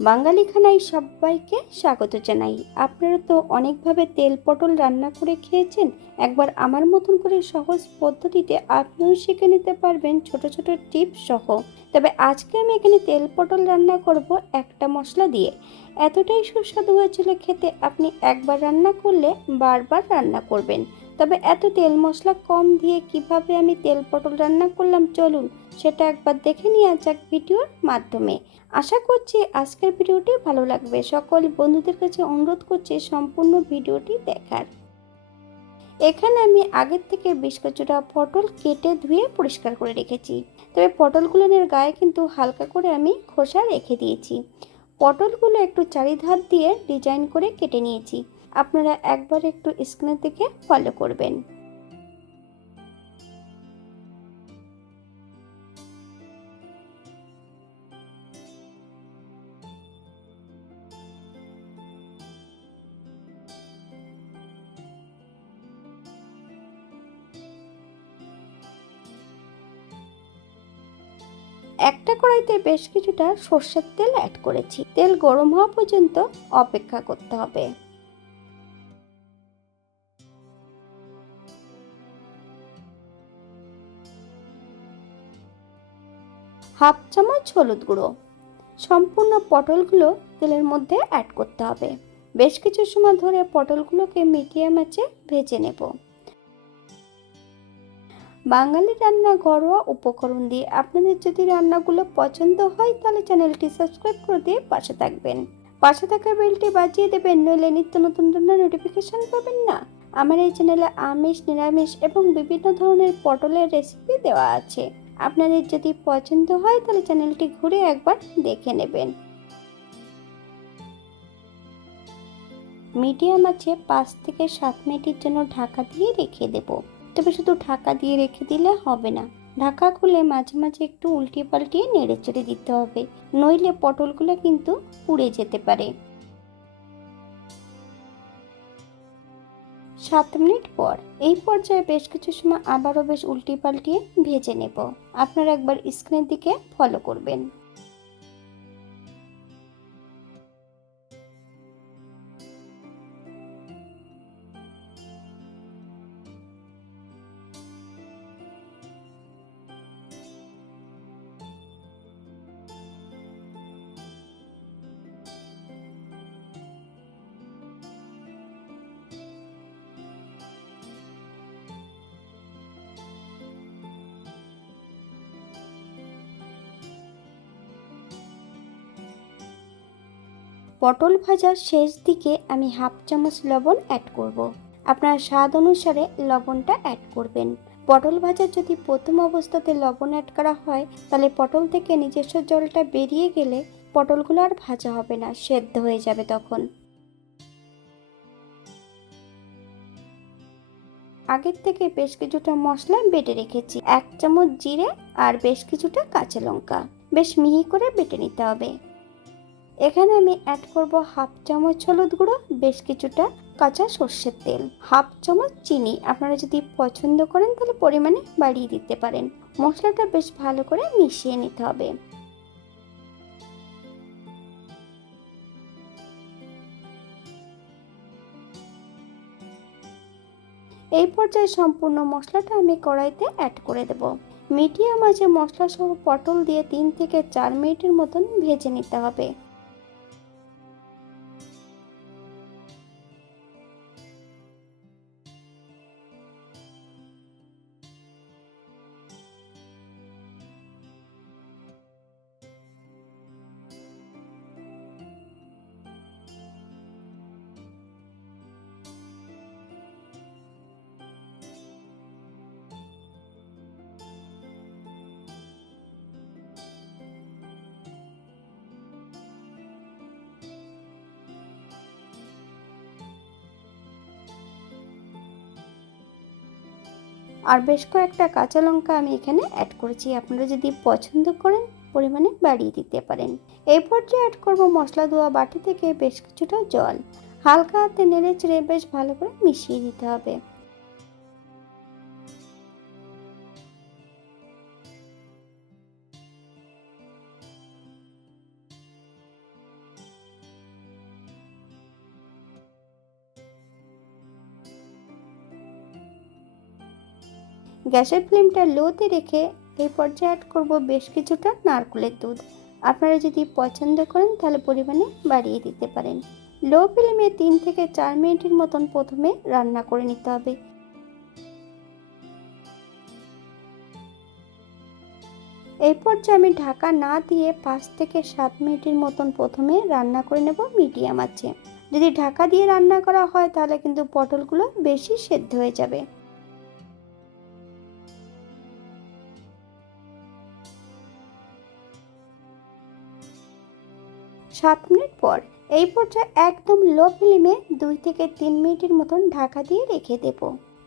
বাঙালি খানায় সবাইকে স্বাগত জানাই। আপনারা তো অনেকভাবে তেল পটল রান্না করে খেয়েছেন, একবার আমার মতন করে সহজ পদ্ধতিতে আপনিও শিখে নিতে পারবেন ছোট ছোট টিপস সহ। তবে আজকে আমি এখানে তেল পটল রান্না করব একটা মশলা দিয়ে। এতটাই সুস্বাদু হয়েছিল খেতে, আপনি একবার রান্না করলে বারবার রান্না করবেন। তবে এত তেল মশলা কম দিয়ে কীভাবে আমি তেল পটল রান্না করলাম চলুন সেটা একবার দেখে নেওয়া যাক ভিডিওর মাধ্যমে। আশা করছি আজকের ভিডিওটি ভালো লাগবে। সকল বন্ধুদের কাছে অনুরোধ করছি সম্পূর্ণ ভিডিওটি দেখার। এখানে আমি আগের থেকে বেশ কিছুটা পটল কেটে ধুয়ে পরিষ্কার করে রেখেছি। তবে পটলগুলোর গায়ে কিন্তু হালকা করে আমি খোসা রেখে দিয়েছি। পটলগুলো একটু চারিধার দিয়ে ডিজাইন করে কেটে নিয়েছি। আপনারা একবার একটু স্ক্রিনের দিকে ফলো করবেন। একটা কড়াইতে বেশ কিছুটা সর্ষের তেল অ্যাড করেছি। তেল গরম হওয়া পর্যন্ত অপেক্ষা করতে হবে। হাফ চামচ হলুদ গুঁড়ো। সম্পূর্ণ পটলগুলো তেলের মধ্যে অ্যাড করতে হবে। বেশ কিছু সময় ধরে পটলগুলোকে মিডিয়াম আঁচে ভেজে নেব। বাঙালি রান্না ঘরোয়া উপকরণ দিয়ে আপনাদের যদি রান্নাগুলো পছন্দ হয়, তাহলে চ্যানেলটি সাবস্ক্রাইব করে দিয়ে পাশে থাকবেন। পাশে থাকা বেলটি বাজিয়ে দেবেন, নইলে নিত্য নতুন রান্নার নোটিফিকেশান পাবেন না। আমার এই চ্যানেলে আমিষ, নিরামিষ এবং বিভিন্ন ধরনের পটলের রেসিপি দেওয়া আছে। আপনাদের যদি পছন্দ হয়, তাহলে চ্যানেলটি ঘুরে একবার দেখে নেবেন। মিডিয়াম আছে, পাঁচ থেকে সাত মিনিটের জন্য ঢাকা দিয়ে রেখে দেব। তবে শুধু ঢাকা দিয়ে রেখে দিলে হবে না। ঢাকা খুলে মাঝে মাঝে একটু উল্টিয়ে পাল্টিয়ে নেড়ে চেড়ে দিতে হবে। নইলে পটলগুলো কিন্তু পুড়ে যেতে পারে। সাত মিনিট পর। এই পর্যায়ে বেশ কিছু সময় আবারও বেশ উল্টি পাল্টিয়ে ভেজে নেব। আপনারা একবার স্ক্রিনের দিকে ফলো করবেন। পটল ভাজার শেষ দিকে আমি হাফ চামচ লবণ অ্যাড করব। আপনার স্বাদ অনুসারে লবণটা অ্যাড করবেন। পটল ভাজার যদি প্রথম অবস্থাতে লবণ অ্যাড করা হয়, তাহলে পটল থেকে নিজস্ব জলটা বেরিয়ে গেলে পটলগুলো আর ভাজা হবে না, সেদ্ধ হয়ে যাবে তখন। আগের থেকে বেশ কিছুটা মশলা বেটে রেখেছি, এক চামচ জিরে আর বেশ কিছুটা কাঁচা লঙ্কা। বেশ মিহি করে বেটে নিতে হবে। এখানে আমি অ্যাড করব হাফ চামচ হলুদ গুঁড়ো, বেশ কিছুটা কাঁচা সর্ষের তেল হাফ চামচ চিনি। আপনারা যদি পছন্দ করেন তাহলে পরিমাণে বাড়িয়ে দিতে পারেন। মশলাটা বেশ ভালো করে মিশিয়ে নিতে হবে। এই পর্যায়ে সম্পূর্ণ মশলাটা আমি কড়াইতে অ্যাড করে দেব। মিডিয়াম আঁচে মশলা সহ পটল দিয়ে তিন থেকে চার মিনিটের মতন ভেজে নিতে হবে। আর বেশ কয়েকটা কাঁচা লঙ্কা আমি এখানে অ্যাড করেছি। আপনারা যদি পছন্দ করেন, পরিমাণে বাড়িয়ে দিতে পারেন। এই পর্যায়ে অ্যাড করব মশলা ধোয়া বাটি থেকে বেশ কিছুটা জল। হালকা হাতে নেড়ে চেড়ে বেশ ভালো করে মিশিয়ে দিতে হবে। গ্যাসের ফ্লেমটা লোতে রেখে এই পর্যায়ে অ্যাড করব বেশ কিছুটা নারকেলের দুধ। আপনারা যদি পছন্দ করেন, তাহলে পরিমাণে বাড়িয়ে দিতে পারেন। লো ফ্লেমে তিন থেকে চার মিনিটের মতন প্রথমে রান্না করে নিতে হবে। এই পর্যায়ে আমি ঢাকা না দিয়ে পাঁচ থেকে সাত মিনিটের মতন প্রথমে রান্না করে নেব মিডিয়াম আছে যদি ঢাকা দিয়ে রান্না করা হয়, তাহলে কিন্তু পটলগুলো বেশি সেদ্ধ হয়ে যাবে। সাত মিনিট পর এই পর্যায়ে একদম লো ফ্লেমে দুই থেকে তিন মিনিটের মতন ঢাকা দিয়ে রেখে দেব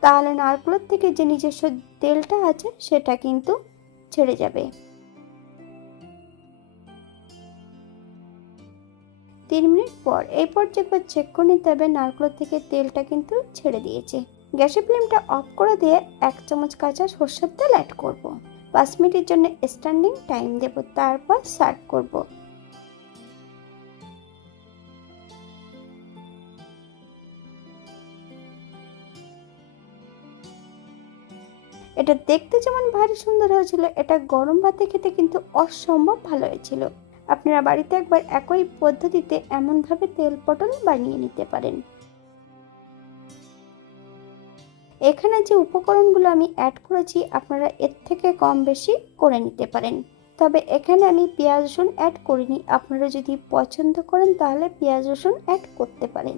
তাহলে নারকেলের থেকে যে নিজস্ব তেলটা আছে, সেটা কিন্তু ছেড়ে যাবে তিন মিনিট পর এই পর্যায়ে একবার চেক করে নিতে হবে নারকেলের থেকে তেলটা কিন্তু ছেড়ে দিয়েছে গ্যাসের ফ্লেমটা অফ করে দিয়ে এক চামচ কাঁচা সর্ষের তেল অ্যাড করব। পাঁচ মিনিটের জন্য স্ট্যান্ডিং টাইম দেব, তারপর সার্ভ করব। এটা দেখতে যেমন ভারী সুন্দর হয়েছিল, এটা গরম ভাতে খেতে কিন্তু অসম্ভব ভালো হয়েছিল। আপনারা বাড়িতে একবার একই পদ্ধতিতে এমনভাবে তেল পটল বানিয়ে নিতে পারেন। এখানে যে উপকরণগুলো আমি অ্যাড করেছি, আপনারা এর থেকে কম বেশি করে নিতে পারেন। তবে এখানে আমি পেঁয়াজ রসুন অ্যাড করিনি, আপনারা যদি পছন্দ করেন তাহলে পেঁয়াজ রসুন অ্যাড করতে পারেন।